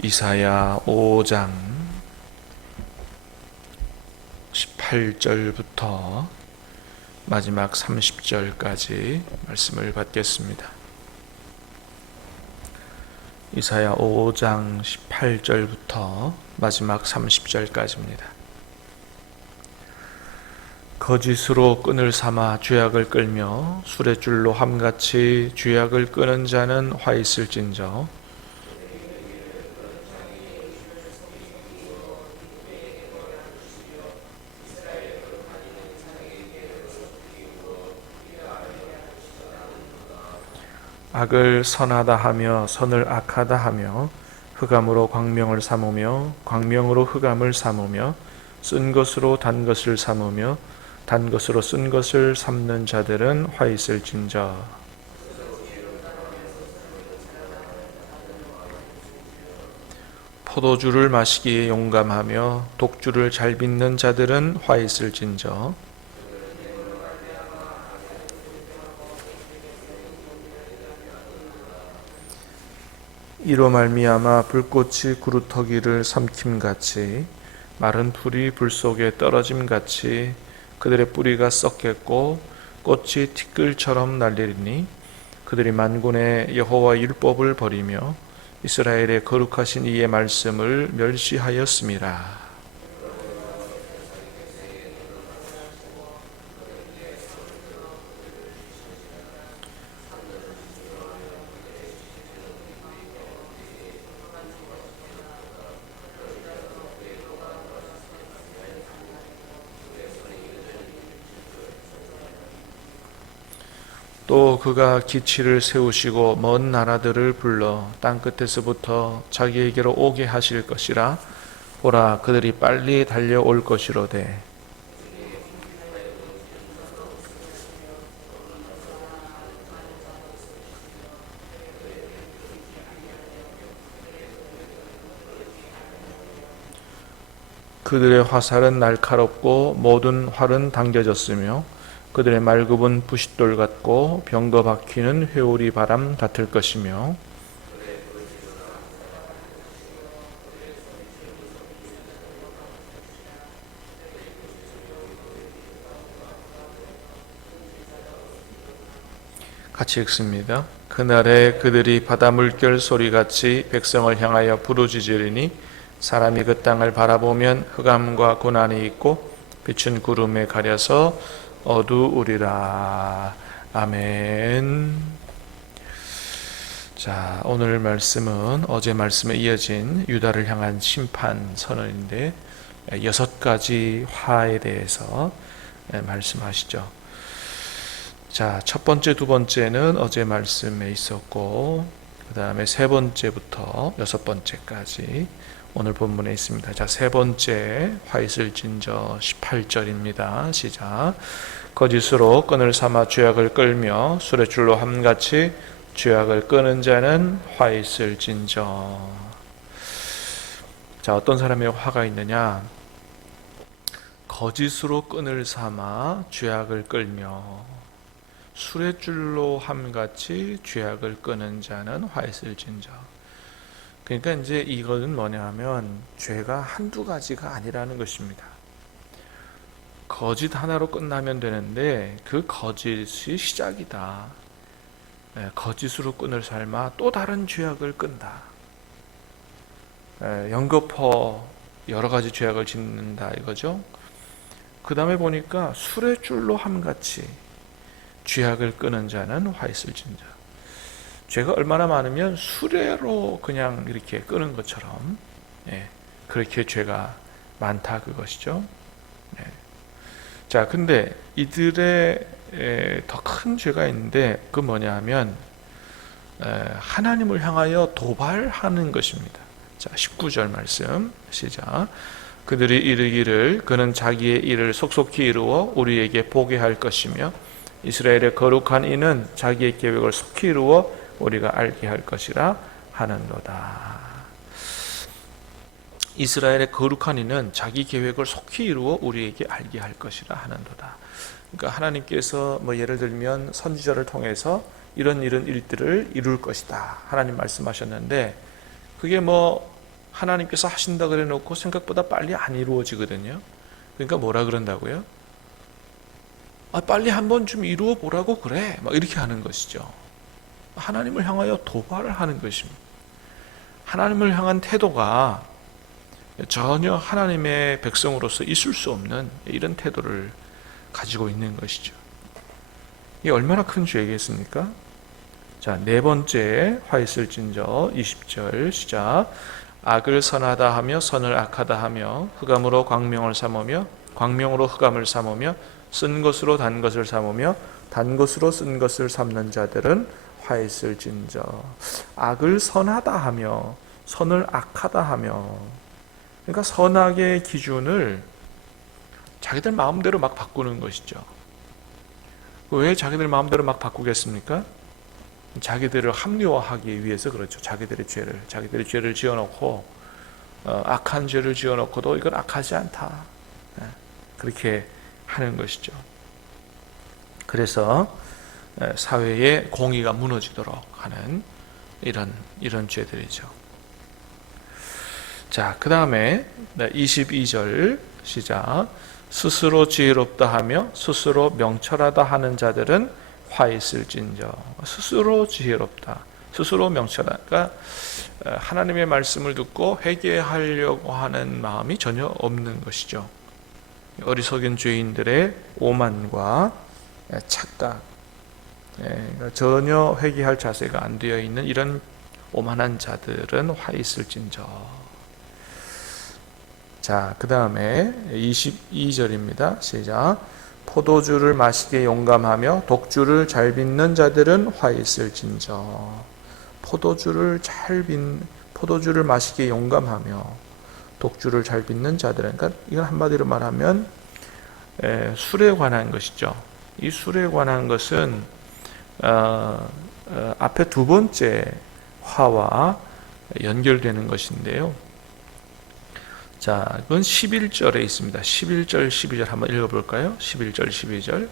이사야 5장 18절부터 마지막 30절까지 말씀을 받겠습니다. 이사야 5장 18절부터 마지막 30절까지입니다. 거짓으로 끈을 삼아 죄악을 끌며 수레줄로 함같이 죄악을 끄는 자는 화 있을진저. 악을 선하다 하며 선을 악하다 하며 흑암으로 광명을 삼으며 광명으로 흑암을 삼으며 쓴 것으로 단 것을 삼으며 단 것으로 쓴 것을 삼는 자들은 화 있을진저. 포도주를 마시기에 용감하며 독주를 잘 빚는 자들은 화 있을진저. 이로 말미암아 불꽃이 구루터기를 삼킴같이 마른 풀이 불 속에 떨어짐같이 그들의 뿌리가 썩겠고 꽃이 티끌처럼 날리리니 그들이 만군의 여호와 율법을 버리며 이스라엘의 거룩하신 이의 말씀을 멸시하였음이라. 또 그가 기치를 세우시고 먼 나라들을 불러 땅끝에서부터 자기에게로 오게 하실 것이라. 보라, 그들이 빨리 달려올 것이로되 그들의 화살은 날카롭고 모든 활은 당겨졌으며 그들의 말굽은 부싯돌 같고 병거 박히는 회오리 바람 같을 것이며 같이 읽습니다. 그날에 그들이 바다 물결 소리같이 백성을 향하여 부르짖으리니 사람이 그 땅을 바라보면 흑암과 고난이 있고 빛은 구름에 가려서 어두우리라. 아멘. 자, 오늘 말씀은 어제 말씀에 이어진 유다를 향한 심판 선언인데 6가지 화에 대해서 말씀하시죠. 자, 첫 번째, 두 번째는 어제 말씀에 있었고 그 다음에 세 번째부터 6번째까지 오늘 본문에 있습니다. 자, 세 번째 화 있을진저 18절입니다. 시작. 거짓으로 끈을 삼아 죄악을 끌며 수레줄로 함같이 죄악을 끄는 자는 화 있을진저. 자, 어떤 사람의 화가 있느냐? 거짓으로 끈을 삼아 죄악을 끌며 수레줄로 함같이 죄악을 끄는 자는 화 있을진저. 그러니까 이제 이거는 뭐냐 하면 죄가 한두 가지가 아니라는 것입니다. 거짓 하나로 끝나면 되는데 그 거짓이 시작이다. 거짓으로 끈을 삶아 또 다른 죄악을 끈다. 연거푸 여러 가지 죄악을 짓는다 이거죠. 그 다음에 보니까 수레줄로 함같이 죄악을 끄는 자는 화 있을진저. 죄가 얼마나 많으면 수레로 그냥 이렇게 끄는 것처럼 그렇게 죄가 많다 그것이죠. 자, 근데 이들의 더 큰 죄가 있는데 그 뭐냐 하면 하나님을 향하여 도발하는 것입니다. 자, 19절 말씀 시작. 그들이 이르기를 그는 자기의 일을 속속히 이루어 우리에게 보게 할 것이며 이스라엘의 거룩한 이는 자기의 계획을 속히 이루어 우리가 알게 할 것이라 하는도다. 이스라엘의 거룩한 이는 자기 계획을 속히 이루어 우리에게 알게 할 것이라 하는도다. 그러니까 하나님께서 뭐 예를 들면 선지자를 통해서 이런 일들을 이룰 것이다. 하나님 말씀하셨는데 그게 뭐 하나님께서 하신다 그래 놓고 생각보다 빨리 안 이루어지거든요. 그러니까 뭐라 그런다고요? 빨리 한번 좀 이루어 보라고 그래. 막 이렇게 하는 것이죠. 하나님을 향하여 도발을 하는 것입니다. 하나님을 향한 태도가 전혀 하나님의 백성으로서 있을 수 없는 이런 태도를 가지고 있는 것이죠. 이게 얼마나 큰 죄겠습니까? 자, 네 번째 화 있을진저 20절 시작. 악을 선하다 하며 선을 악하다 하며 흑암으로 광명을 삼으며 광명으로 흑암을 삼으며 쓴 것으로 단 것을 삼으며 단 것으로 쓴 것을 삼는 자들은 화 있을진저. 악을 선하다 하며 선을 악하다 하며, 그러니까 선악의 기준을 자기들 마음대로 막 바꾸는 것이죠. 왜 자기들 마음대로 막 바꾸겠습니까? 자기들을 합리화하기 위해서 그렇죠. 자기들의 죄를 지어놓고 악한 죄를 지어놓고도 이건 악하지 않다, 그렇게 하는 것이죠. 그래서 사회의 공의가 무너지도록 하는 이런 죄들이죠. 자, 그 다음에 22절 시작. 스스로 지혜롭다 하며 스스로 명철하다 하는 자들은 화 있을진저. 스스로 지혜롭다, 스스로 명철하다. 그러니까 하나님의 말씀을 듣고 회개하려고 하는 마음이 전혀 없는 것이죠. 어리석은 죄인들의 오만과 착각, 전혀 회개할 자세가 안 되어 있는 이런 오만한 자들은 화 있을진저. 자, 그 다음에 22절입니다. 시작. 포도주를 마시게 용감하며 독주를 잘 빚는 자들은 화 있을진저. 포도주를 마시게 용감하며 독주를 잘 빚는 자들은, 그러니까 이건 한마디로 말하면 술에 관한 것이죠. 이 술에 관한 것은 앞에 두 번째 화와 연결되는 것인데요. 자, 그건 11절에 있습니다. 11절, 12절 한번 읽어볼까요? 11절, 12절.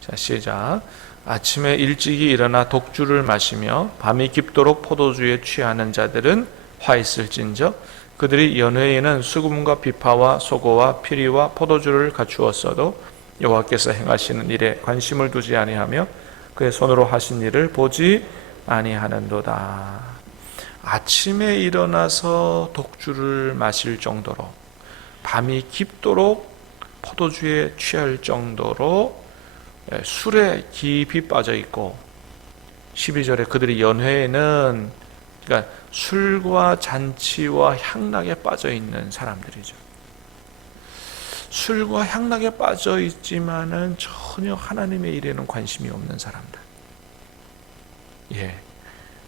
자, 시작. 아침에 일찍이 일어나 독주를 마시며 밤이 깊도록 포도주에 취하는 자들은 화 있을진저. 그들이 연회에는 수금과 비파와 소고와 피리와 포도주를 갖추었어도 여호와께서 행하시는 일에 관심을 두지 아니하며 그의 손으로 하신 일을 보지 아니하는도다. 아침에 일어나서 독주를 마실 정도로, 밤이 깊도록 포도주에 취할 정도로 술에 깊이 빠져 있고, 12절에 그들이 연회에는, 그러니까 술과 잔치와 향락에 빠져 있는 사람들이죠. 술과 향락에 빠져 있지만은 전혀 하나님의 일에는 관심이 없는 사람들.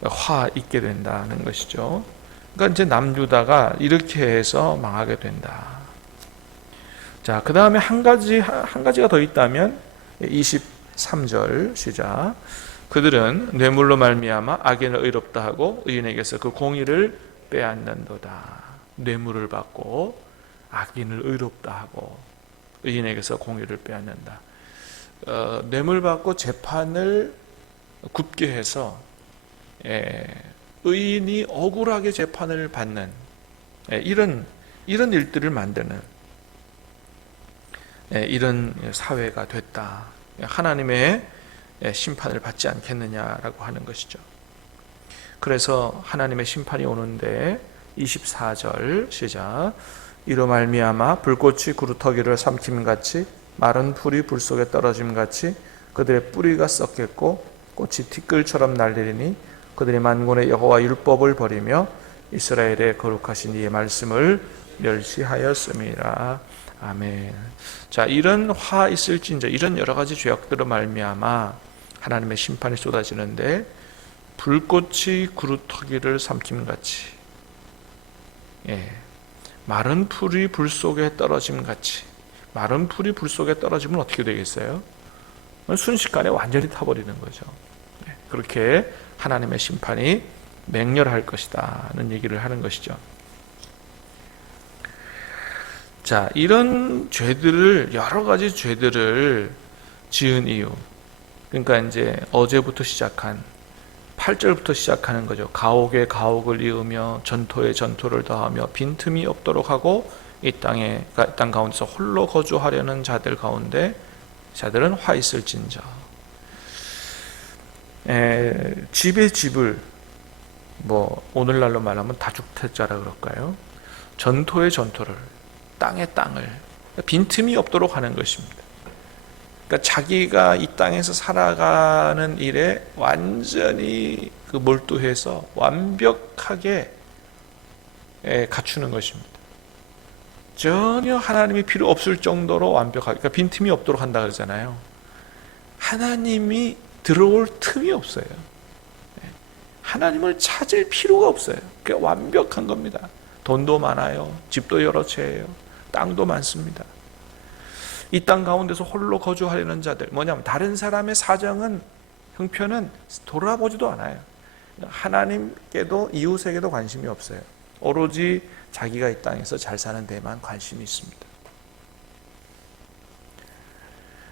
화 있게 된다는 것이죠. 그러니까 이제 남유다가 이렇게 해서 망하게 된다. 자, 그 다음에 한 가지가 더 있다면 23절 시작. 그들은 뇌물로 말미암아 악인을 의롭다 하고 의인에게서 그 공의를 빼앗는도다. 뇌물을 받고 악인을 의롭다 하고 의인에게서 공의를 빼앗는다. 뇌물 받고 재판을 굽게 해서 의인이 억울하게 재판을 받는 이런 일들을 만드는 이런 사회가 됐다. 하나님의 심판을 받지 않겠느냐라고 하는 것이죠. 그래서 하나님의 심판이 오는데 24절 시작. 이로 말미암아 불꽃이 구루터기를 삼킴같이 마른 풀이 불 속에 떨어짐같이 그들의 뿌리가 썩겠고 꽃이 티끌처럼 날리리니 그들이 만군의 여호와 율법을 버리며 이스라엘의 거룩하신 이의 말씀을 멸시하였음이라. 아멘. 자, 이런 화 있을진저, 이런 여러 가지 죄악들로 말미암아 하나님의 심판이 쏟아지는데 불꽃이 구루터기를 삼킴같이, 마른 풀이 불 속에 떨어짐같이. 마른 풀이 불 속에 떨어지면 어떻게 되겠어요? 순식간에 완전히 타버리는 거죠. 그렇게 하나님의 심판이 맹렬할 것이다는 얘기를 하는 것이죠. 자, 이런 죄들을, 여러 가지 죄들을 지은 이유, 그러니까 이제 어제부터 시작한 8절부터 시작하는 거죠. 가옥에 가옥을 이으며 전토에 전토를 더하며 빈틈이 없도록 하고 이 땅 가운데서 홀로 거주하려는 자들 가운데 자들은 화 있을진저. 집의 집을 뭐 오늘날로 말하면 다주택자라 그럴까요? 전토의 전토를, 땅의 땅을 빈틈이 없도록 하는 것입니다. 그러니까 자기가 이 땅에서 살아가는 일에 완전히 몰두해서 완벽하게 갖추는 것입니다. 전혀 하나님이 필요 없을 정도로 완벽하게, 그러니까 빈틈이 없도록 한다 그러잖아요. 하나님이 들어올 틈이 없어요. 하나님을 찾을 필요가 없어요. 그게 완벽한 겁니다. 돈도 많아요. 집도 여러 채예요. 땅도 많습니다. 이 땅 가운데서 홀로 거주하려는 자들, 뭐냐면 다른 사람의 사정은, 형편은 돌아보지도 않아요. 하나님께도 이웃에게도 관심이 없어요. 오로지 자기가 이 땅에서 잘 사는 데만 관심이 있습니다.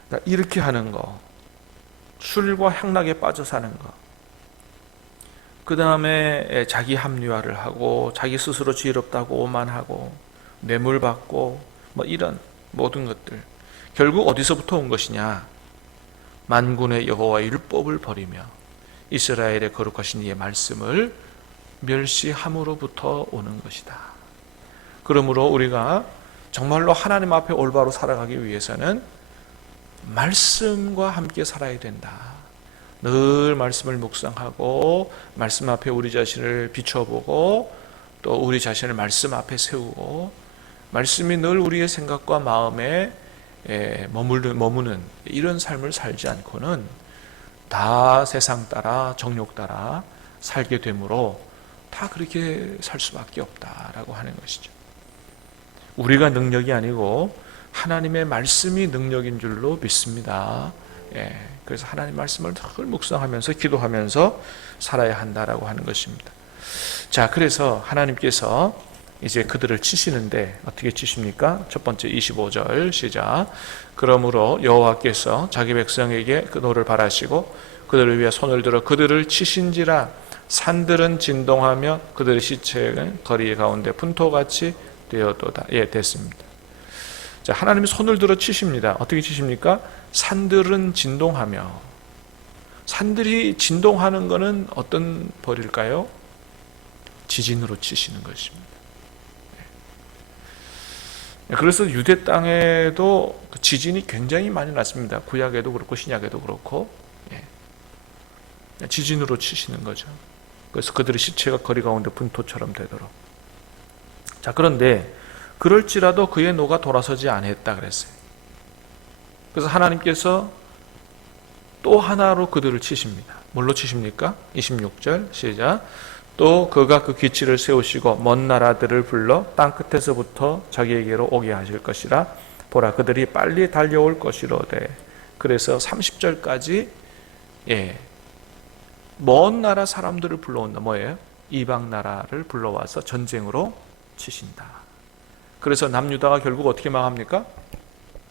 그러니까 이렇게 하는 거, 술과 향락에 빠져 사는 거, 그 다음에 자기 합리화를 하고 자기 스스로 지혜롭다고 오만하고 뇌물 받고 뭐 이런 모든 것들, 결국 어디서부터 온 것이냐? 만군의 여호와의 율법을 버리며 이스라엘의 거룩하신 이의 말씀을 멸시함으로부터 오는 것이다. 그러므로 우리가 정말로 하나님 앞에 올바로 살아가기 위해서는 말씀과 함께 살아야 된다. 늘 말씀을 묵상하고 말씀 앞에 우리 자신을 비춰보고 또 우리 자신을 말씀 앞에 세우고 말씀이 늘 우리의 생각과 마음에 머무는 이런 삶을 살지 않고는 다 세상 따라 정욕 따라 살게 되므로 다 그렇게 살 수밖에 없다라고 하는 것이죠. 우리가 능력이 아니고 하나님의 말씀이 능력인 줄로 믿습니다. 그래서 하나님 말씀을 늘 묵상하면서 기도하면서 살아야 한다라고 하는 것입니다. 자, 그래서 하나님께서 이제 그들을 치시는데 어떻게 치십니까? 첫 번째 25절 시작. 그러므로 여호와께서 자기 백성에게 그 노를 바라시고 그들을 위해 손을 들어 그들을 치신지라. 산들은 진동하며 그들의 시체는 거리 가운데 분토같이 되어도다. 됐습니다. 자, 하나님이 손을 들어 치십니다. 어떻게 치십니까? 산들은 진동하며. 산들이 진동하는 것은 어떤 벌일까요? 지진으로 치시는 것입니다. 그래서 유대 땅에도 지진이 굉장히 많이 났습니다. 구약에도 그렇고 신약에도 그렇고 지진으로 치시는 거죠. 그래서 그들의 시체가 거리 가운데 분토처럼 되도록. 자, 그런데 그럴지라도 그의 노가 돌아서지 아니했다 그랬어요. 그래서 하나님께서 또 하나로 그들을 치십니다. 뭘로 치십니까? 26절 시작. 또 그가 그 기치를 세우시고 먼 나라들을 불러 땅 끝에서부터 자기에게로 오게 하실 것이라. 보라, 그들이 빨리 달려올 것이로되. 그래서 30절까지 먼 나라 사람들을 불러온다. 뭐예요? 이방 나라를 불러와서 전쟁으로 치신다. 그래서 남유다가 결국 어떻게 망합니까?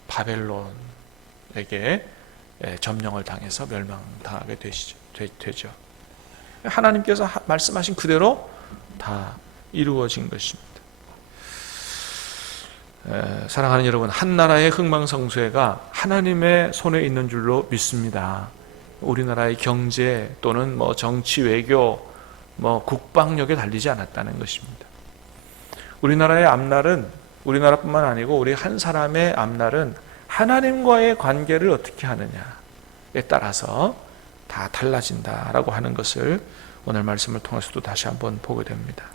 바벨론에게 점령을 당해서 멸망당하게 되죠. 하나님께서 말씀하신 그대로 다 이루어진 것입니다. 사랑하는 여러분, 한 나라의 흥망성쇠가 하나님의 손에 있는 줄로 믿습니다. 우리나라의 경제 또는 정치, 외교, 국방력에 달리지 않았다는 것입니다. 우리나라의 앞날은 우리나라뿐만 아니고 우리 한 사람의 앞날은 하나님과의 관계를 어떻게 하느냐에 따라서 다 달라진다라고 하는 것을 오늘 말씀을 통해서도 다시 한번 보게 됩니다.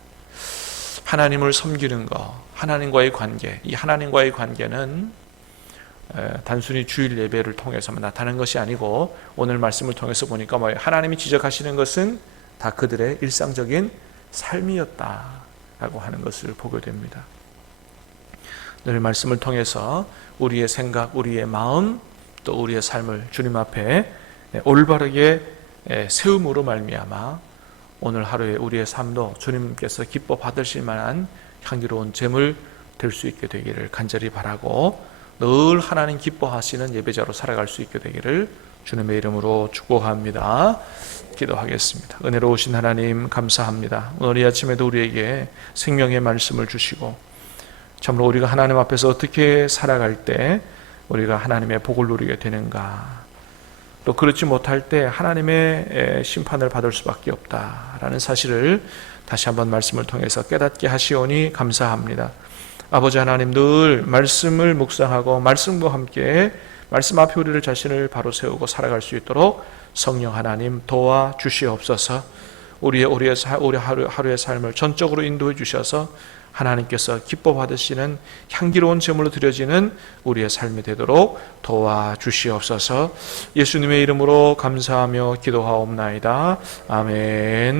하나님을 섬기는 것, 하나님과의 관계, 이 하나님과의 관계는 단순히 주일 예배를 통해서만 나타나는 것이 아니고 오늘 말씀을 통해서 보니까 하나님이 지적하시는 것은 다 그들의 일상적인 삶이었다라고 하는 것을 보게 됩니다. 늘 말씀을 통해서 우리의 생각, 우리의 마음, 또 우리의 삶을 주님 앞에 올바르게 세움으로 말미암아 오늘 하루에 우리의 삶도 주님께서 기뻐 받으실 만한 향기로운 제물 될 수 있게 되기를 간절히 바라고 늘 하나님 기뻐하시는 예배자로 살아갈 수 있게 되기를 주님의 이름으로 축복합니다. 기도하겠습니다. 은혜로우신 하나님 감사합니다. 오늘 이 아침에도 우리에게 생명의 말씀을 주시고 참으로 우리가 하나님 앞에서 어떻게 살아갈 때 우리가 하나님의 복을 누리게 되는가, 또 그렇지 못할 때 하나님의 심판을 받을 수밖에 없다라는 사실을 다시 한번 말씀을 통해서 깨닫게 하시오니 감사합니다. 아버지 하나님, 늘 말씀을 묵상하고 말씀과 함께 말씀 앞에 우리를 자신을 바로 세우고 살아갈 수 있도록 성령 하나님 도와주시옵소서. 우리 하루의 삶을 전적으로 인도해 주셔서 하나님께서 기뻐 받으시는 향기로운 제물로 드려지는 우리의 삶이 되도록 도와주시옵소서. 예수님의 이름으로 감사하며 기도하옵나이다. 아멘.